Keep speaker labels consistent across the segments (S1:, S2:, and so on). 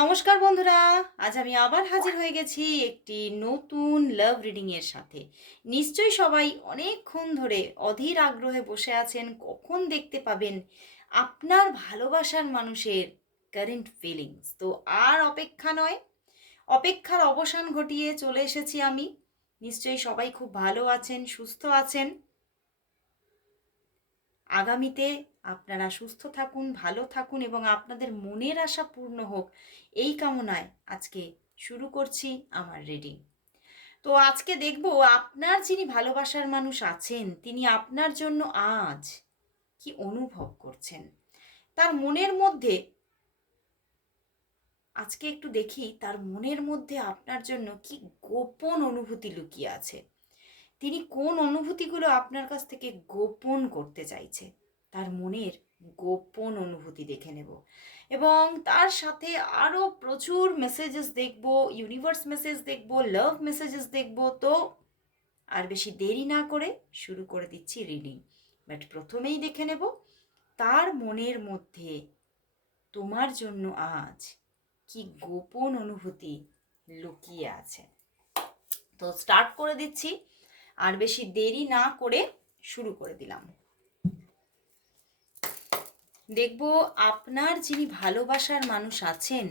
S1: নমস্কার বন্ধুরা, আজ আমি আবার হাজির হয়ে গেছি একটি নতুন লাভ রিডিং এর সাথে। নিশ্চয়ই সবাই অনেকক্ষণ ধরে অধীর আগ্রহে বসে আছেন, কখন দেখতে পাবেন আপনার ভালোবাসার মানুষের কারেন্ট ফিলিংস তো আর অপেক্ষা নয়, অপেক্ষার অবসান ঘটিয়ে চলে এসেছি আমি। নিশ্চয়ই সবাই খুব ভালো আছেন, সুস্থ আছেন। আগামীতে আপনারা সুস্থ থাকুন, ভালো থাকুন এবং আপনাদের মনের আশা পূর্ণ হোক। এই কামনায় আজকে শুরু করছি আমার রিডিং তো আজকে দেখব আপনার যিনি ভালোবাসার মানুষ আছেন, তিনি আপনার জন্য আজ কি অনুভব করছেন? তার মনের মধ্যে, আজকে একটু দেখি, তার মনের মধ্যে আপনার জন্য কি গোপন অনুভূতি লুকিয়ে আছে? তিনি কোন অনুভূতিগুলো আপনার কাছ থেকে গোপন করতে চাইছে? তার মনের গোপন অনুভূতি দেখে নেব। এবং তার সাথে আরও প্রচুর মেসেজেস দেখব ইউনিভার্স মেসেজ দেখব লাভ মেসেজেস দেখব। তো আর বেশি দেরি না করে শুরু করে দিচ্ছি রিডিং বাট প্রথমেই দেখে নেব, তার মনের মধ্যে তোমার জন্য আজ কি গোপন অনুভূতি লুকিয়ে আছে। তো স্টার্ট করে দিচ্ছি, আর বেশি দেরি না করে শুরু করে দিলাম। দেখব আপনার যিনি ভালোবাসার মানুষ আছেন,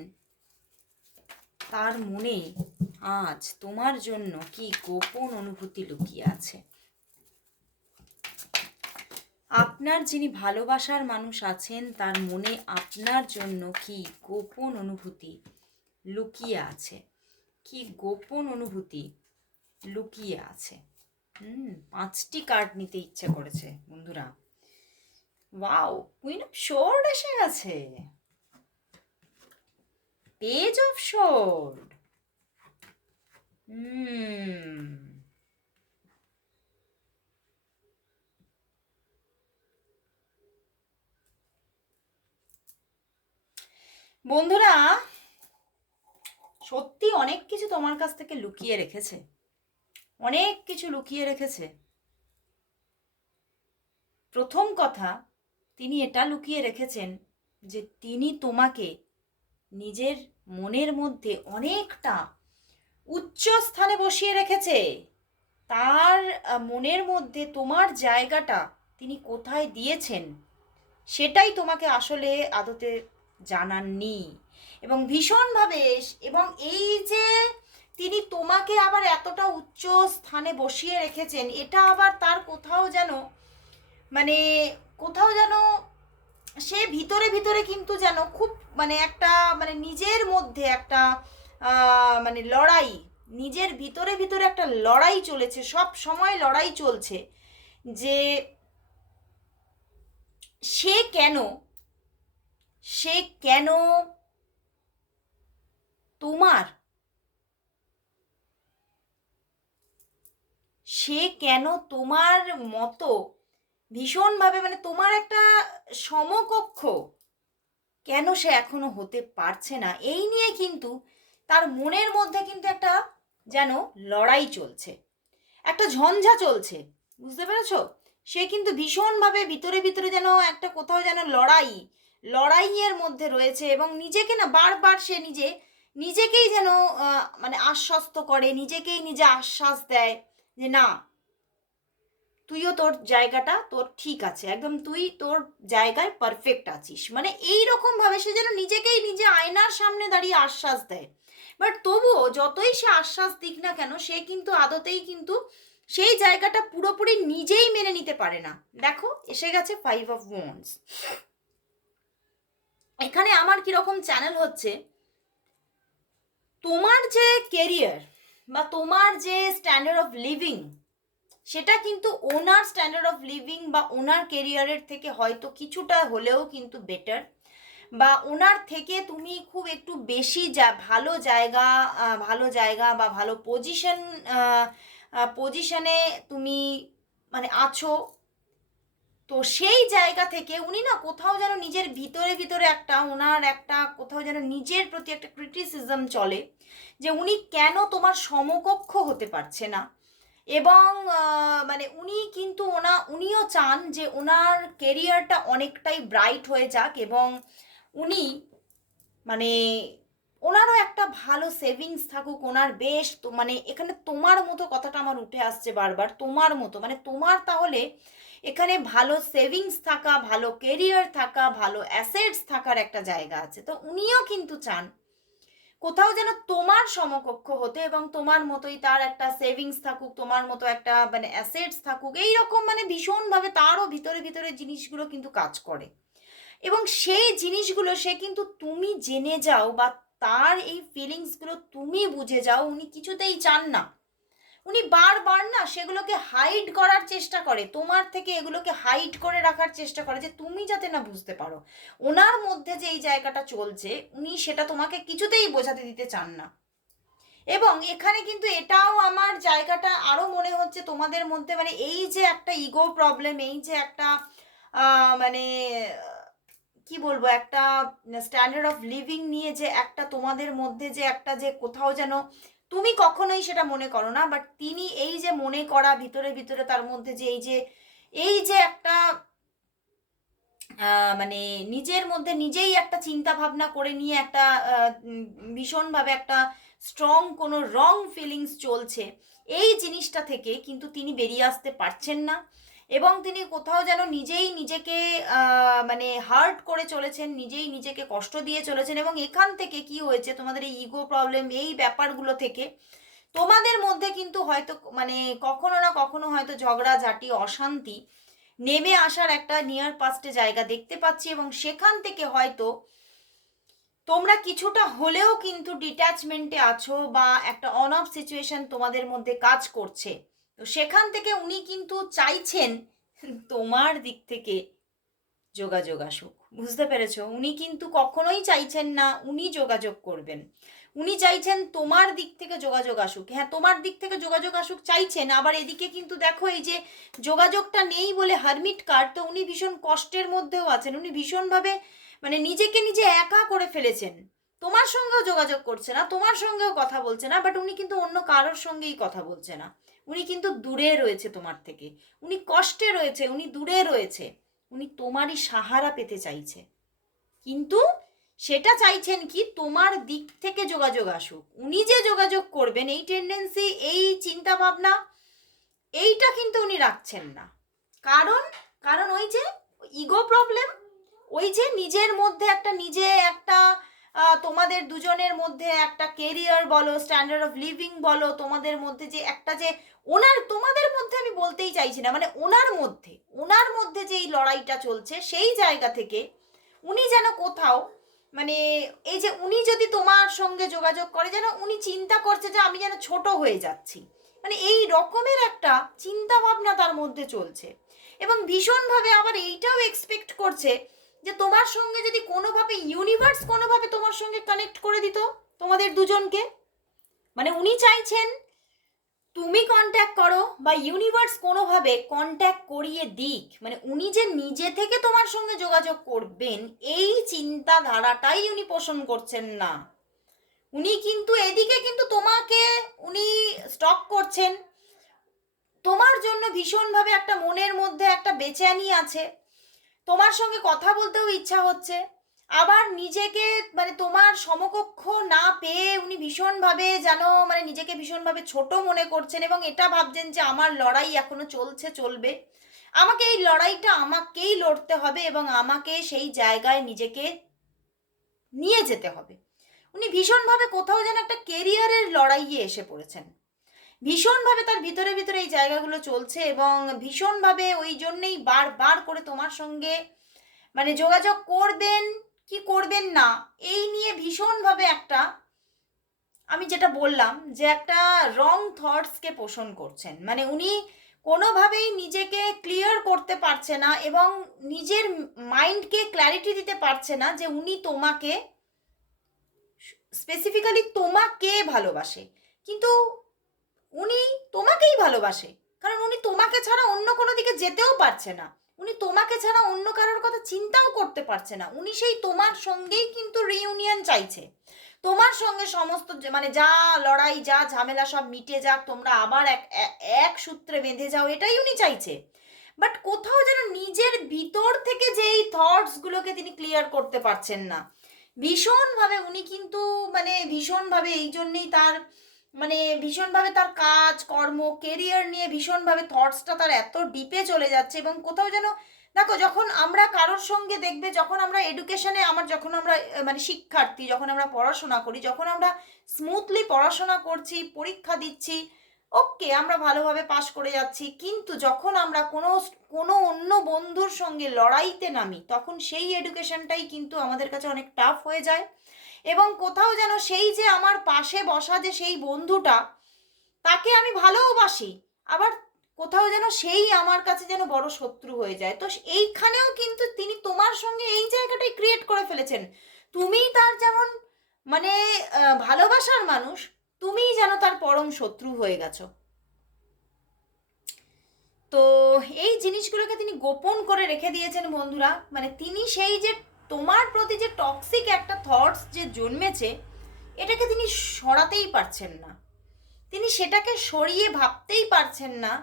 S1: তার মনে আজ তোমার জন্য কি গোপন অনুভূতি লুকিয়ে আছে? আপনার যিনি ভালোবাসার মানুষ আছেন, তার মনে আপনার জন্য কি গোপন অনুভূতি লুকিয়ে আছে? কি গোপন অনুভূতি লুকিয়ে আছে? হুম, পাঁচটি কার্ড নিতে ইচ্ছে করেছে, বন্ধুরা। ওয়াও কুইন অফ শোর্ড এসে গেছে। পেজ অফ শোর্ড বন্ধুরা, সত্যি অনেক কিছু তোমার কাছ থেকে লুকিয়ে রেখেছে। অনেক কিছু লুকিয়ে রেখেছে। প্রথম কথা তিনি এটা লুকিয়ে রেখেছেন যে তিনি তোমাকে নিজের মনের মধ্যে অনেকটা উচ্চ স্থানে বসিয়ে রেখেছে। তার মনের মধ্যে তোমার জায়গাটা তিনি কোথায় দিয়েছেন সেটাই তোমাকে আসলে আদতে জানাননি। এবং ভীষণভাবে এবং এই যে তিনি তোমাকে আবার এতটা উচ্চ স্থানে বসিয়ে রেখেছেন, এটা আবার তার কোথাও যেন মানে কোথাও যেন সে ভিতরে ভিতরে কিন্তু যেন খুব মানে একটা মানে নিজের মধ্যে একটা মানে লড়াই, নিজের ভিতরে ভিতরে একটা লড়াই চলেছে, সব সময় লড়াই চলছে যে সে কেন সে কেন তোমার, সে কেন তোমার মতো ভীষণভাবে মানে তোমার একটা সমকক্ষ কেন সে এখনও হতে পারছে না, এই নিয়ে কিন্তু তার মনের মধ্যে কিন্তু একটা যেন লড়াই চলছে, একটা ঝঞ্ঝা চলছে, বুঝতে পেরেছ? সে কিন্তু ভীষণভাবে ভিতরে ভিতরে যেন একটা কোথাও যেন লড়াই, লড়াইয়ের মধ্যে রয়েছে এবং নিজেকে না বারবার সে নিজে, নিজেকেই যেন মানে আশ্বস্ত করে, নিজেকেই নিজে আশ্বাস দেয় যে না তুইও তোর জায়গাটা তোর ঠিক আছে, একদম তুই তোর জায়গায় পারফেক্ট আছিস। মানে এই ভাবে সে যেন নিজেকেই নিজে আয়নার সামনে দাঁড়িয়ে আশ্বাস দেয়। বাট তবুও যতই সে আশ্বাস দিক না কেন, সে কিন্তু আদতেই কিন্তু সেই জায়গাটা পুরোপুরি নিজেই মেনে নিতে পারে না। দেখো, এসে গেছে ফাইভ অফ ওয়ান্স এখানে আমার কীরকম চ্যানেল হচ্ছে, তোমার যে কেরিয়ার বা তোমার যে স্ট্যান্ডার্ড অফ লিভিং সেটা কিন্তু ওনার স্ট্যান্ডার্ড অফ লিভিং বা ওনার কেরিয়ারের থেকে হয়তো কিছুটা হলেও কিন্তু বেটার বা ওনার থেকে তুমি খুব একটু বেশি যা ভালো জায়গা ভালো জায়গা বা ভালো পজিশন পজিশনে তুমি মানে আছো। তো সেই জায়গা থেকে উনি না কোথাও যেন নিজের ভিতরে ভিতরে একটা, ওনার একটা কোথাও যেন নিজের প্রতি একটা ক্রিটিসিজম চলে যে উনি কেন তোমার সমকক্ষ হতে পারছে না। এবং মানে উনি কিন্তু ওনা, উনিও চান যে ওনার কেরিয়ারটা অনেকটাই ব্রাইট হয়ে যাক এবং উনি মানে ওনারও একটা ভালো সেভিংস থাকুক, ওনার বেশ তো মানে এখানে তোমার মতো কথাটা আমার উঠে আসছে বারবার, তোমার মতো মানে তোমার তাহলে এখানে ভালো সেভিংস থাকা, ভালো কেরিয়ার থাকা, ভালো অ্যাসেটস থাকার একটা জায়গা আছে। তো উনিও কিন্তু চান কোথাও যেন তোমার সমকক্ষ হতে এবং তোমার মতোই তার একটা সেভিংস থাকুক, তোমার মতো একটা মানে অ্যাসেটস থাকুক, এইরকম মানে ভীষণভাবে তারও ভিতরে ভিতরে জিনিসগুলো কিন্তু কাজ করে। এবং সেই জিনিসগুলো সে কিন্তু তুমি জেনে যাও বা তার এই ফিলিংসগুলো তুমি বুঝে যাও, উনি কিছুতেই চান না। উনি বারবার না সেগুলোকে হাইড করার চেষ্টা করে, তোমার থেকে এগুলোকে হাইড করে রাখার চেষ্টা করে যে তুমি যাতে না বুঝতে পারো। ওনার মধ্যে যে এই জায়গাটা চলছে, উনি সেটা তোমাকে কিছুতেই বোঝাতে দিতে চান না। এবং এখানে কিন্তু এটাও আমার জায়গাটা আরও মনে হচ্ছে তোমাদের মধ্যে মানে এই যে একটা ইগো প্রবলেম এই যে একটা মানে কি বলব, একটা স্ট্যান্ডার্ড অফ লিভিং নিয়ে যে একটা তোমাদের মধ্যে যে একটা যে কোথাও যেন তুমি কখনোই সেটা মনে করো না বাট তিনি এই যে মনে করা ভিতরে ভিতরে তার মধ্যে যে এই যে এই যে একটা মানে নিজের মধ্যে নিজেই একটা চিন্তা ভাবনা করে নিয়ে একটা ভীষণভাবে একটা স্ট্রং কোনো রং ফিলিংস চলছে, এই জিনিসটা থেকে কিন্তু তিনি বেরিয়ে আসতে পারছেন না। এবং তিনি কোথাও যেন নিজেই নিজেকে মানে হার্ট করে চলেছেন, নিজেই নিজেকে কষ্ট দিয়ে চলেছেন এবং এখান থেকে কি হয়েছে, তোমাদের এই ইগো প্রবলেম এই ব্যাপারগুলো থেকে, তোমাদের মধ্যে কিন্তু হয়তো মানে কখনো না কখনো হয়তো ঝগড়া, ঝাঁটি, অশান্তি নেমে আসার একটা নিয়ার পাস্টে জায়গা দেখতে পাচ্ছি এবং সেখান থেকে হয়তো তোমরা কিছুটা হলেও কিন্তু ডিট্যাচমেন্টে আছো বা একটা অন অফ সিচুয়েশন তোমাদের মধ্যে কাজ করছে। তো সেখান থেকে উনি কিন্তু চাইছেন তোমার দিক থেকে যোগাযোগ আসুক। বুঝতে পেরেছ? উনি কিন্তু কখনোই চাইছেন না উনি যোগাযোগ করবেন। উনি চাইছেন তোমার দিক থেকে যোগাযোগ আসুক। হ্যাঁ তোমার দিক থেকে যোগাযোগ আসুক চাইছেন, আবার এদিকে কিন্তু দেখো এই যে যোগাযোগটা নেই বলে হারমিট কার্ড তো উনি ভীষণ কষ্টের মধ্যেও আছেন। উনি ভীষণভাবে মানে নিজেকে নিজে একা করে ফেলেছেন। তোমার সঙ্গেও যোগাযোগ করছে না, তোমার সঙ্গেও কথা বলছে না, বাট উনি কিন্তু অন্য কারোর সঙ্গেই কথা বলছে না। উনি কিন্তু দূরে রয়েছে তোমার থেকে। উনি কষ্টে রয়েছে, উনি দূরে রয়েছে। উনি তোমারই সাহারা পেতে চাইছে। কিন্তু সেটা চাইছেন কি, তোমার দিক থেকে যোগাযোগ আসুক। উনি যে যোগাযোগ করবেন, এই টেন্ডেন্সি এই চিন্তা ভাবনা এইটা কিন্তু উনি রাখছেন না। কারণ কারণ ওই যে ইগো প্রবলেম ওই যে নিজের মধ্যে একটা, নিজে একটা তোমাদের দুজনের মধ্যে একটা কেরিয়ার বলো স্ট্যান্ডার্ড অফ লিভিং বলো, তোমাদের মধ্যে যে একটা যে ওনার, তোমাদের মধ্যে আমি বলতেই চাইছি না মানে ওনার মধ্যে ওনার মধ্যে যে এই লড়াইটা চলছে, সেই জায়গা থেকে উনি যেন কোথাও মানে এই যে উনি যদি তোমার সঙ্গে যোগাযোগ করে, যেন উনি চিন্তা করছে যে আমি যেন ছোট হয়ে যাচ্ছি। মানে এই রকমের একটা চিন্তা ভাবনা তার মধ্যে চলছে। এবং ভীষণভাবে আবার এইটাও এক্সপেক্ট করছে যে তোমার সঙ্গে যদি কোনোভাবে ইউনিভার্স কোনোভাবে তোমার সঙ্গে কানেক্ট করে দিত, তোমাদের দুজনকে? মানে উনি চাইছেন তুমি কন্ট্যাক্ট করো বা ইউনিভার্স কোনোভাবে কন্ট্যাক্ট করিয়ে দিক। মানে উনি যে নিজে থেকে তোমার সঙ্গে যোগাযোগ করবেন, এই চিন্তাধারাটাই উনি পোষণ করছেন না। উনি কিন্তু এদিকে কিন্তু তোমাকে উনি স্টক করছেন। তোমার জন্য ভীষণভাবে একটা মনের মধ্যে একটা বেচানি আছে। তোমার সঙ্গে কথা বলতেও ইচ্ছা হচ্ছে। আবার নিজেকে মানে তোমার সমকক্ষ না পেয়ে উনি ভীষণভাবে যেন মানে নিজেকে ভীষণভাবে ছোট মনে করছেন এবং এটা ভাবছেন যে আমার লড়াই এখনও চলছে, চলবে। আমাকে এই লড়াইটা আমাকেই লড়তে হবে এবং আমাকে সেই জায়গায় নিজেকে নিয়ে যেতে হবে। উনি ভীষণভাবে কোথাও যেন একটা কেরিয়ারের লড়াইয়ে এসে পড়েছেন। ভীষণভাবে তার ভিতরে ভিতরে এই জায়গাগুলো চলছে এবং ভীষণভাবে ওই জন্যেই বারবার করে তোমার সঙ্গে মানে যোগাযোগ করবেন কি করবেন না, এই নিয়ে ভীষণভাবে একটা আমি যেটা বললাম যে একটা রং থটসকে পোষণ করছেন। মানে উনি কোনোভাবেই নিজেকে ক্লিয়ার করতে পারছে না এবং নিজের মাইন্ডকে ক্ল্যারিটি দিতে পারছে না যে উনি তোমাকে স্পেসিফিক্যালি তোমাকে ভালোবাসে। কিন্তু উনি তোমাকেই ভালোবাসে। কারণ উনি তোমাকে ছাড়া অন্য কোনো দিকে যেতেও পারছে না। উনি তোমাকে ছাড়া অন্য কারোর কথা চিন্তাও করতে পারছে না। উনি সেই তোমার সঙ্গেই কিন্তু রিইউনিয়ন চাইছে। তোমার সঙ্গে সমস্ত যে- মানে যা লড়াই, যা ঝামেলা সব মিটে যাক, তোমরা আবার এক এক সূত্রে বেঁধে যাও, এটাই উনি চাইছে। বাট কোথাও যেন নিজের ভিতর থেকে যেই থটসগুলোকে তিনি ক্লিয়ার করতে পারছেন না। ভীষণভাবে উনি কিন্তু মানে ভীষণভাবে এই জন্যেই তার মানে ভীষণভাবে তার কাজ, কর্ম কেরিয়ার নিয়ে ভীষণভাবে থটসটা তার এত ডিপে চলে যাচ্ছে এবং কোথাও যেন, দেখো যখন আমরা কারোর সঙ্গে দেখবে, যখন আমরা এডুকেশনে আমার, যখন আমরা মানে শিক্ষার্থী, যখন আমরা পড়াশোনা করি, যখন আমরা স্মুথলি পড়াশোনা করছি, পরীক্ষা দিচ্ছি ওকে আমরা ভালোভাবে পাশ করে যাচ্ছি, কিন্তু যখন আমরা কোনো কোনো অন্য বন্ধুর সঙ্গে লড়াইতে নামি, তখন সেই এডুকেশনটাই কিন্তু আমাদের কাছে অনেক টাফ হয়ে যায়। এবং কোথাও যেন সেই যে আমার পাশে বসা যে সেই বন্ধুটা, তাকে আমি ভালোবাসি। আবার কোথাও যেন সেই আমার কাছে যেন বড় শত্রু হয়ে যায়। তো এইখানেও কিন্তু তিনি তোমার সঙ্গে এই জায়গাটাই ক্রিয়েট করে ফেলেছেন। তুমিই তার যেমন মানে ভালোবাসার মানুষ, তুমিই যেন তার পরম শত্রু হয়ে গেছো। তো এই জিনিসগুলোকে তিনি গোপন করে রেখে দিয়েছেন বন্ধুরা। মানে তিনি সেই যে তোমার প্রতি যে টক্সিক একটা থটস যে জন্মেছে, এটাকে তিনি সরাতেই পারছেন না। তিনি সেটাকে সরিয়ে ভাবতেই পারছেন না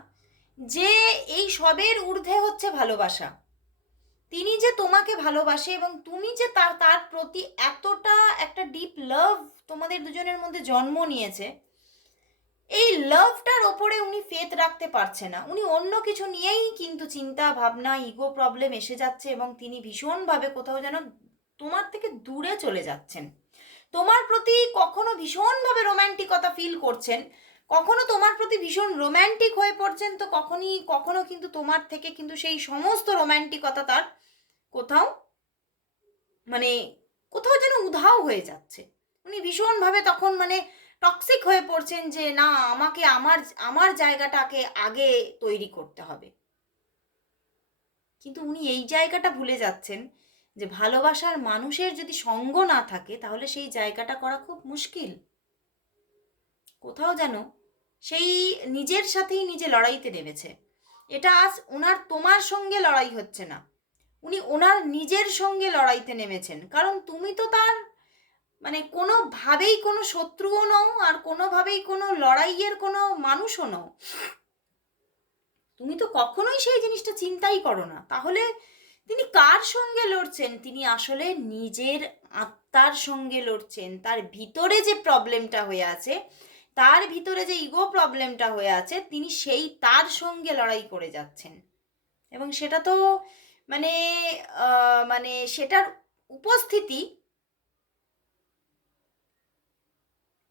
S1: যে এই সবের ঊর্ধ্বে হচ্ছে ভালোবাসা। তিনি যে তোমাকে ভালোবাসে এবং তুমি যে তার তার প্রতি এতটা একটা ডিপ লাভ তোমাদের দুজনের মধ্যে জন্ম নিয়েছে এই লাভটার ওপরে উনি ফেথ রাখতে পারছে না। উনি অন্য কিছু নিয়েই কিন্তু চিন্তা, ভাবনা ইগো প্রবলেম এসে যাচ্ছে এবং তিনি ভীষণভাবে কোথাও যেন তোমার থেকে দূরে চলে যাচ্ছেন। তোমার প্রতি কখনো ভীষণভাবে রোম্যান্টিকতা ফিল করছেন, কখনো তোমার প্রতি ভীষণ রোম্যান্টিক হয়ে পড়ছেন, তো কখনই, কখনো কিন্তু তোমার থেকে কিন্তু সেই সমস্ত রোম্যান্টিকতা তার কোথাও মানে কোথাও যেন উধাও হয়ে যাচ্ছে। উনি ভীষণভাবে তখন মানে টক্সিক হয়ে পড়ছেন যে, না, আমাকে আমার আমার জায়গাটাকে আগে তৈরি করতে হবে। কিন্তু উনি এই জায়গাটা ভুলে যাচ্ছেন যে, ভালোবাসার মানুষের যদি সঙ্গ না থাকে, তাহলে সেই জায়গাটা করা খুব মুশকিল। কোথাও যেন সেই নিজের সাথেই নিজে লড়াইতে নেমেছে। এটা আজ ওনার তোমার সঙ্গে লড়াই হচ্ছে না। উনি ওনার নিজের সঙ্গে লড়াইতে নেমেছেন। কারণ তুমি তো তার মানে কোনোভাবেই কোনো শত্রুও নও আর কোনোভাবেই কোনো লড়াইয়ের কোনো মানুষও নও। তুমি তো কখনোই সেই জিনিসটা চিন্তাই করো না। তাহলে তিনি কার সঙ্গে লড়ছেন? তিনি আসলে নিজের আত্মার সঙ্গে লড়ছেন। তার ভিতরে যে প্রবলেমটা হয়ে আছে, তার ভিতরে যে ইগো প্রবলেমটা হয়ে আছে, তিনি সেই তার সঙ্গে লড়াই করে যাচ্ছেন। এবং সেটা তো মানে মানে সেটার উপস্থিতি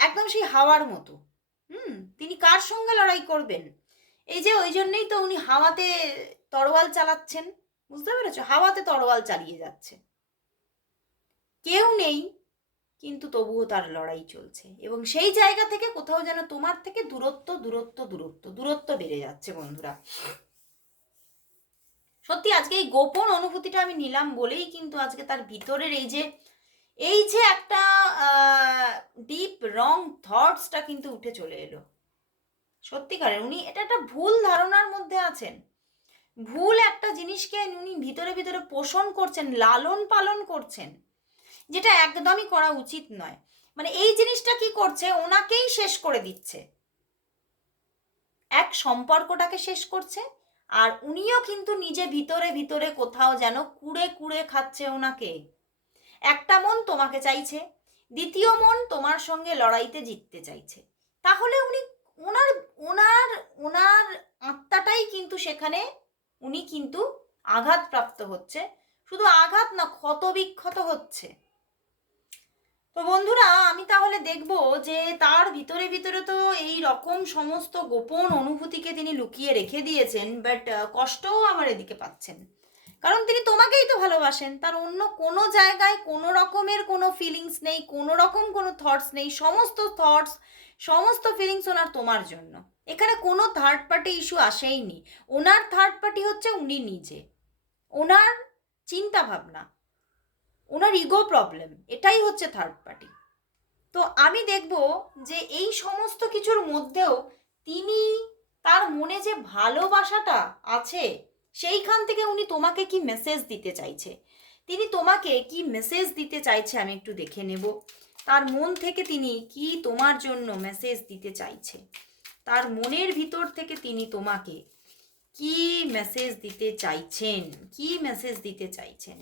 S1: একদম সেই হাওয়ার মতো। হুম, তিনি কার সঙ্গে লড়াই করবেন? এই যে ওই জন্যই তো উনি হাওয়াতে তরোয়াল চালাচ্ছেন। বুঝতে পেরেছ? হাওয়াতে তরোয়াল চালিয়ে যাচ্ছে। কেউ নেই, কিন্তু তবুও তার লড়াই চলছে। এবং সেই জায়গা থেকে কোথাও যেন তোমার থেকে দূরত্ব দূরত্ব দূরত্ব দূরত্ব বেড়ে যাচ্ছে, বন্ধুরা। সত্যি, আজকে এই গোপন অনুভূতিটা আমি নিলাম বলেই কিন্তু আজকে তার ভিতরের এই যে এই যে একটা ডিপ রং থটসটা কিন্তু উঠে চলে এলো। সত্যিকারের, উনি, এটা একটা ভুল ধারণার মধ্যে আছেন। ভুল একটা জিনিসকে উনি ভিতরে ভিতরে পোষণ করছেন, লালন পালন করছেন, যেটা একদমই করা উচিত নয়। মানে এই জিনিসটা কি করছে? ওনাকেই শেষ করে দিচ্ছে। এক সম্পর্কটাকে শেষ করছে, আর উনিও কিন্তু নিজে ভিতরে ভিতরে কোথাও যেন কুড়ে কুড়ে খাচ্ছে ওনাকে। একটা মন তোমাকে চাইছে, দ্বিতীয় মন তোমার সঙ্গে লড়াইতে জিততে চাইছে। তাহলে উনি, ওনার ওনার ওনার আত্মাটাই কিন্তু সেখানে উনি কিন্তু আঘাতপ্রাপ্ত হচ্ছে। শুধু আঘাত না ক্ষত বিক্ষত হচ্ছে। তো বন্ধুরা, আমি তাহলে দেখব যে তার ভিতরে ভিতরে তো এই রকম সমস্ত গোপন অনুভূতিকে তিনি লুকিয়ে রেখে দিয়েছেন, বাট কষ্টও আবার এদিকে পাচ্ছেন। কারণ তিনি তোমাকেই তো ভালোবাসেন। তার অন্য কোনো জায়গায় কোনো রকমের কোনো ফিলিংস নেই, কোনো রকম কোনো থটস নেই, সমস্ত থটস সমস্ত ফিলিংস ওনার তোমার জন্য। এখানে কোনো থার্ড পার্টি ইস্যু আসেইনি ওনার থার্ড পার্টি হচ্ছে উনি নিজে। ওনার চিন্তা ভাবনা, ওনার ইগো প্রবলেম এটাই হচ্ছে থার্ড পার্টি তো আমি দেখব যে এই সমস্ত কিছুর মধ্যেও তিনি তার মনে যে ভালোবাসাটা আছে সেইখান থেকে উনি তোমাকে কি মেসেজ দিতে চাইছে? তিনি তোমাকে কি মেসেজ দিতে চাইছে আমি একটু দেখে নেব। তার মন থেকে তিনি কি তোমার জন্য মেসেজ দিতে চাইছে? তার মনের ভিতর থেকে তিনি তোমাকে কি মেসেজ দিতে চাইছেন? কি মেসেজ দিতে চাইছেন?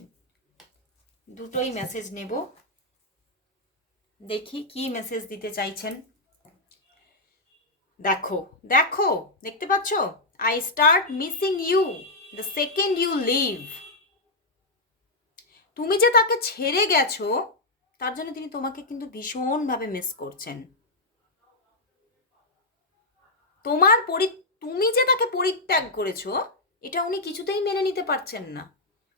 S1: দুটোই মেসেজ নেব। দেখি কি মেসেজ দিতে চাইছেন। দেখো দেখো, দেখতে পাচ্ছ? I start missing you the second you leave তুমি যে তাকে ছেড়ে গেছো, তার জন্য তিনি তোমাকে কিন্তু ভীষণভাবে মিস করছেন। তোমার পরি, তুমি যে তাকে পরিত্যাগ করেছ, এটা উনি কিছুতেই মেনে নিতে পারছেন না।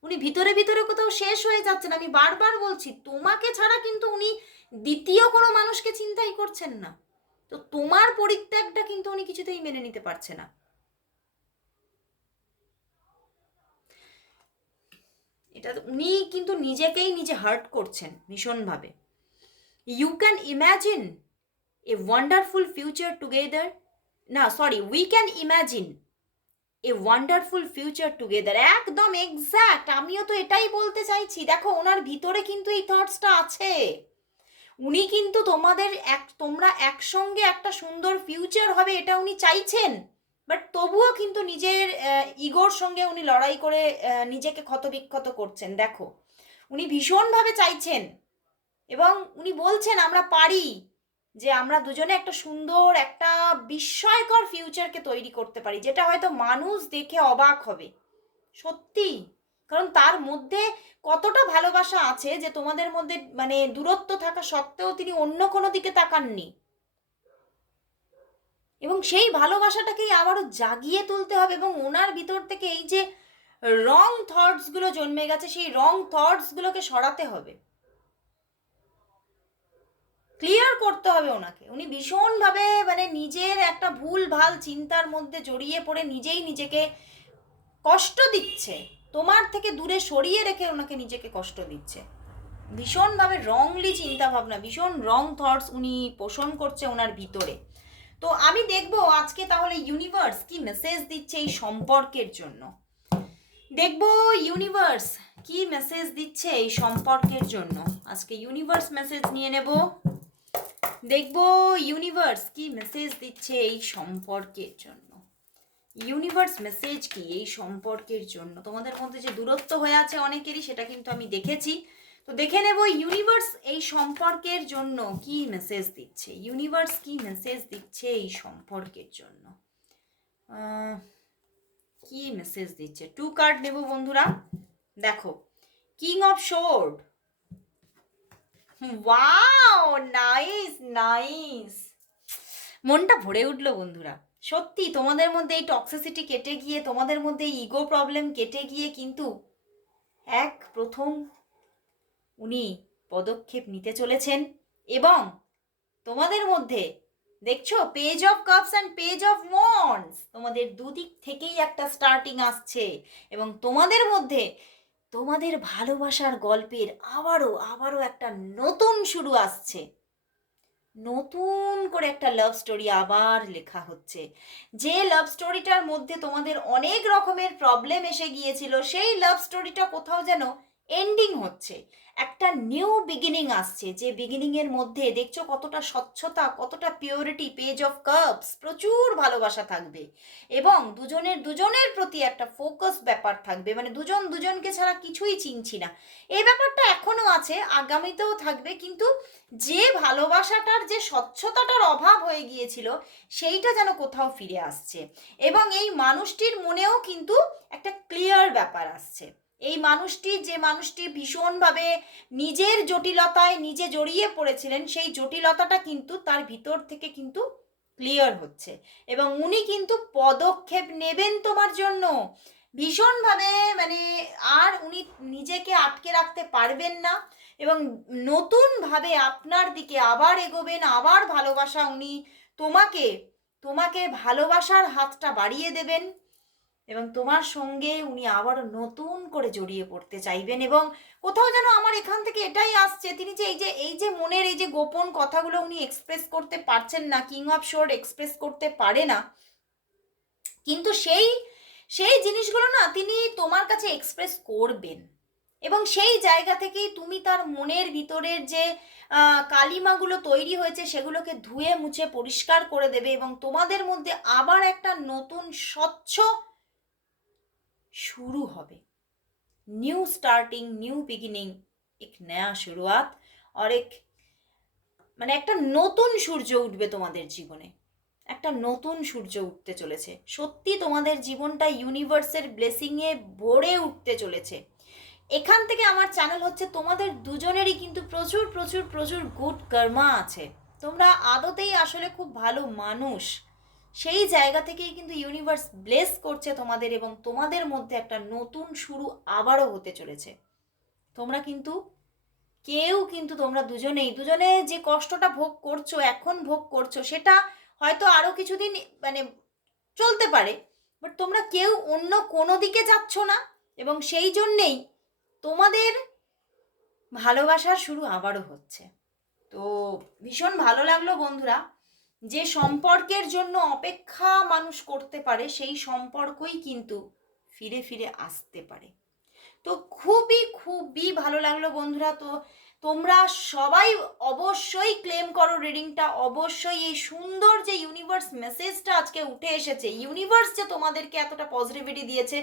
S1: উনি ভিতরে ভিতরে কোথাও শেষ হয়ে যাচ্ছেন। আমি বারবার বলছি, তোমাকে ছাড়া কিন্তু উনি দ্বিতীয় কোনো মানুষকে চিন্তাই করছেন না। তো তোমার পরিত্যাগটা কিন্তু উনি কিছুতেই মেনে নিতে পারছে না। এটা উনি কিন্তু নিজেকেই নিজে হার্ট করছেন ভীষণভাবে। You can imagine a wonderful future together না sorry we can imagine a wonderful future together একদম এক্স্যাক্ট আমিও তো এটাই বলতে চাইছি। দেখো, ওনার ভিতরে কিন্তু এই থটসটা আছে। উনি কিন্তু তোমাদের এক, তোমরা একসঙ্গে একটা সুন্দর ফিউচার হবে, এটা উনি চাইছেন। বাট তবুও কিন্তু নিজের ইগোর সঙ্গে উনি লড়াই করে নিজেকে ক্ষতবিক্ষত করছেন। দেখো, উনি ভীষণভাবে চাইছেন এবং উনি বলছেন, আমরা পারি যে আমরা দুজনে একটা সুন্দর, একটা বিস্ময়কর ফিউচারকে তৈরি করতে পারি, যেটা হয়তো মানুষ দেখে অবাক হবে। সত্যি? কারণ তার মধ্যে কতটা ভালোবাসা আছে যে তোমাদের মধ্যে মানে দূরত্ব থাকা সত্ত্বেও তিনি অন্য কোনো দিকে তাকাননি। এবং সেই ভালোবাসাটাকেই আবারও জাগিয়ে তুলতে হবে এবং ওনার ভিতর থেকে এই যে রং থটসগুলো জন্মে গেছে, সেই রং থটসগুলোকে সরাতে হবে। ক্লিয়ার করতে হবে ওনাকে। উনি ভীষণভাবে মানে নিজের একটা ভুল, ভালো চিন্তার মধ্যে জড়িয়ে পড়ে নিজেই নিজেকে কষ্ট দিচ্ছে। তোমার থেকে দূরে সরিয়ে রেখে ওনাকে নিজেকে কষ্ট দিচ্ছে। ভীষণভাবে রংলি চিন্তা ভাবনা ভীষণ রং থটস উনি পোষণ করছে ওনার ভিতরে। তো আমি দেখব আজকে তাহলে ইউনিভার্স কি মেসেজ দিচ্ছে এই সম্পর্কের জন্য। দেখব ইউনিভার্স কি মেসেজ দিচ্ছে এই সম্পর্কের জন্য। আজকে ইউনিভার্স মেসেজ নিয়ে নেব। দেখব ইউনিভার্স কি মেসেজ দিচ্ছে এই সম্পর্কের জন্য। ইউনিভার্স মেসেজ কি এই সম্পর্কের জন্য। তোমাদের মধ্যে যে দূরত্ব হয়ে আছে অনেকেরই, সেটা কিন্তু আমি দেখেছি। তো দেখে নেব ইউনিভার্স এই সম্পর্কের জন্য কি মেসেজ দিচ্ছে? ইউনিভার্স কি মেসেজ দিচ্ছে এই সম্পর্কের জন্য? কি মেসেজ দিচ্ছে? টু কার্ড নেব বন্ধুরা। দেখো king of sword wow nice nice মনটা ভরে উঠল বন্ধুরা। সত্যি, তোমাদের মধ্যে এই টক্সিসিটি কেটে গিয়ে, তোমাদের মধ্যে ইগো প্রবলেম কেটে গিয়ে কিন্তু এক প্রথম উনি পদক্ষেপ নিতে চলেছেন এবং তোমাদের মধ্যে, দেখছ page of cups and page of wands তোমাদের দুদিক থেকেই একটা স্টার্টিং আসছে এবং তোমাদের মধ্যে তোমাদের ভালোবাসার গল্পের আবারও আবারও একটা নতুন শুরু আসছে। নতুন করে একটা লাভ স্টোরি আবার লেখা হচ্ছে। যে লাভ স্টোরিটার মধ্যে তোমাদের অনেক রকমের প্রবলেম এসে গিয়েছিল, সেই লাভ স্টোরিটা কোথাও যেন এন্ডিং হচ্ছে। একটা নিউ বিগিনিং আসছে। যে বিগিনিং এর মধ্যে দেখছ কতটা স্বচ্ছতা, কতটা পিওরিটি পেজ অফ কাপস প্রচুর ভালোবাসা থাকবে। এবং দুজনের দুজনের প্রতি একটা ফোকাস ব্যাপার থাকবে। মানে দুজন, দুজনকে ছাড়া কিছুই চিনছি না। এই ব্যাপারটা এখনও আছে, আগামীতেও থাকবে। কিন্তু যে ভালোবাসাটার, যে স্বচ্ছতাটার অভাব হয়ে গিয়েছিল, সেইটা যেন কোথাও ফিরে আসছে। এবং এই মানুষটির মনেও কিন্তু একটা ক্লিয়ার ব্যাপার আসছে। এই মানুষটি যে মানুষটি ভীষণভাবে নিজের জটিলতায় নিজে জড়িয়ে পড়েছিলেন, সেই জটিলতাটা কিন্তু তার ভিতর থেকে কিন্তু ক্লিয়ার হচ্ছে। এবং উনি কিন্তু পদক্ষেপ নেবেন তোমার জন্য। ভীষণভাবে মানে আর উনি নিজেকে আটকে রাখতে পারবেন না এবং নতুনভাবে আপনার দিকে আবার এগোবেন, আবার ভালোবাসা উনি তোমাকে তোমাকে ভালোবাসার হাতটা বাড়িয়ে দেবেন। এবং তোমার সঙ্গে উনি আবারও নতুন করে জড়িয়ে পড়তে চাইবেন এবং কোথাও যেন আমার এখান থেকে এটাই আসছে, তিনি যে এই যে এই যে মনের এই যে গোপন কথাগুলো উনি এক্সপ্রেস করতে পারছেন না কিং অফ শোর এক্সপ্রেস করতে পারে না, কিন্তু সেই সেই জিনিসগুলো না তিনি তোমার কাছে এক্সপ্রেস করবেন। এবং সেই জায়গা থেকেই তুমি তার মনের ভিতরের যে কালিমাগুলো তৈরি হয়েছে সেগুলোকে ধুয়ে মুছে পরিষ্কার করে দেবে এবং তোমাদের মধ্যে আবার একটা নতুন স্বচ্ছ शुरू হবে न्यू स्टार्टिंग न्यू बिगिनिंग एक नया शुरुआत और एक মানে একটা নতুন সূর্য উঠবে তোমাদের জীবনে একটা নতুন সূর্য উঠতে চলেছে সত্যি তোমাদের জীবনটা ইউনিভার্সের ব্লেসিংয়ে ভরে উঠতে চলেছে এখান থেকে আমার চ্যানেল হচ্ছে তোমাদের দুজনেরই কিন্তু প্রচুর প্রচুর প্রচুর গুড কর্মা আছে তোমরা আদতেই আসলে খুব ভালো মানুষ সেই জায়গা থেকেই কিন্তু ইউনিভার্স ব্লেস করছে তোমাদের এবং তোমাদের মধ্যে একটা নতুন শুরু আবারও হতে চলেছে। তোমরা কিন্তু, কেউ কিন্তু তোমরা দুজনেই, দুজনে যে কষ্টটা ভোগ করছ, এখন ভোগ করছ, সেটা হয়তো আরও কিছুদিন মানে চলতে পারে বাট তোমরা কেউ অন্য কোনো দিকে যাচ্ছ না এবং সেই জন্যেই তোমাদের ভালোবাসার শুরু আবারও হচ্ছে। তো ভীষণ ভালো লাগল বন্ধুরা। যে সম্পর্কের জন্য অপেক্ষা মানুষ করতে পারে, সেই সম্পর্কই কিন্তু ফিরে ফিরে আসতে পারে। তো খুবই খুবই ভালো লাগল বন্ধুরা। তো তোমরা সবাই অবশ্যই ক্লেম করো রিডিংটা অবশ্যই এই সুন্দর যে ইউনিভার্স মেসেজটা আজকে উঠে এসেছে ইউনিভার্স যে তোমাদেরকে এতটা পজিটিভিটি দিয়েছে,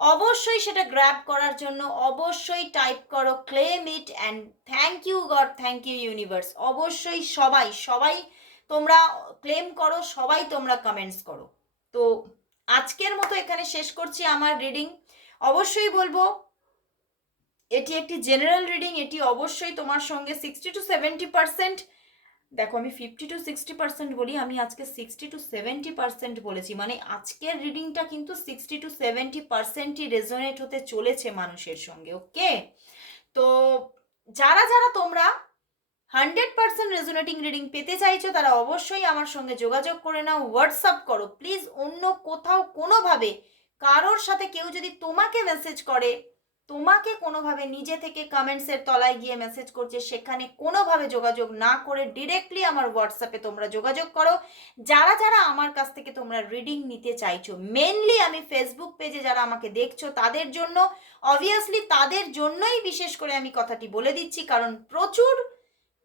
S1: অবশ্যই সেটা গ্র্যাব করার জন্য অবশ্যই টাইপ করো claim it and thank you God thank you universe অবশ্যই সবাই সবাই তোমরা ক্লেম করো, সবাই তোমরা কমেন্টস করো। তো আজকের মতো এখানে শেষ করছি আমার রিডিং অবশ্যই বলব, এটি একটি জেনারেল রিডিং এটি অবশ্যই তোমার সঙ্গে সিক্সটি টু সেভেন্টি পার্সেন্ট দেখো, আমি ফিফটি টু সিক্সটি পার্সেন্ট বলি, আমি আজকে সিক্সটি টু সেভেন্টি পার্সেন্ট বলেছি। মানে আজকের রিডিংটা কিন্তু সিক্সটি টু সেভেন্টি পার্সেন্টই রেজোনেট হতে চলেছে মানুষের সঙ্গে ওকে তো যারা যারা তোমরা হান্ড্রেড পার্সেন্ট রেজোনেটিং রিডিং পেতে চাইছো, তারা অবশ্যই আমার সঙ্গে যোগাযোগ করে নাও হোয়াটসঅ্যাপ করো। প্লিজ অন্য কোথাও কোনোভাবে কারোর সাথে কেউ যদি তোমাকে মেসেজ করে, তোমাকে কোনোভাবে নিজে থেকে কমেন্টসের তলায় গিয়ে মেসেজ করছে, সেখানে কোনোভাবে যোগাযোগ না করে ডিরেক্টলি আমার হোয়াটসঅ্যাপে তোমরা যোগাযোগ করো। যারা যারা আমার কাছ থেকে তোমরা রিডিং নিতে চাইছো মেনলি আমি ফেসবুক পেজে যারা আমাকে দেখছ, তাদের জন্য অবভিয়াসলি তাদের জন্যই বিশেষ করে আমি কথাটি বলে দিচ্ছি, কারণ প্রচুর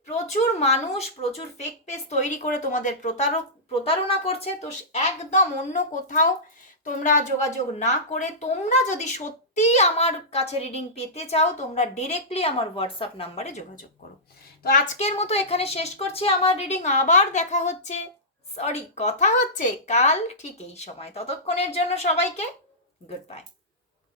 S1: প্রচুর মানুষ, প্রচুর ফেক পেজ তৈরি করে তোমাদের প্রতারক, প্রতারণা করছে। তো একদম অন্য কোথাও তোমরা যোগাযোগ না করে, তোমরা যদি সত্যিই আমার কাছে রিডিং পেতে চাও, তোমরা ডিরেক্টলি আমার হোয়াটসঅ্যাপ নাম্বারে যোগাযোগ করো। তো আজকের মতো এখানে শেষ করছি আমার রিডিং আবার দেখা হচ্ছে। সরি কথা হচ্ছে। কাল ঠিক এই সময়। ততক্ষণের জন্য সবাইকে গুড বাই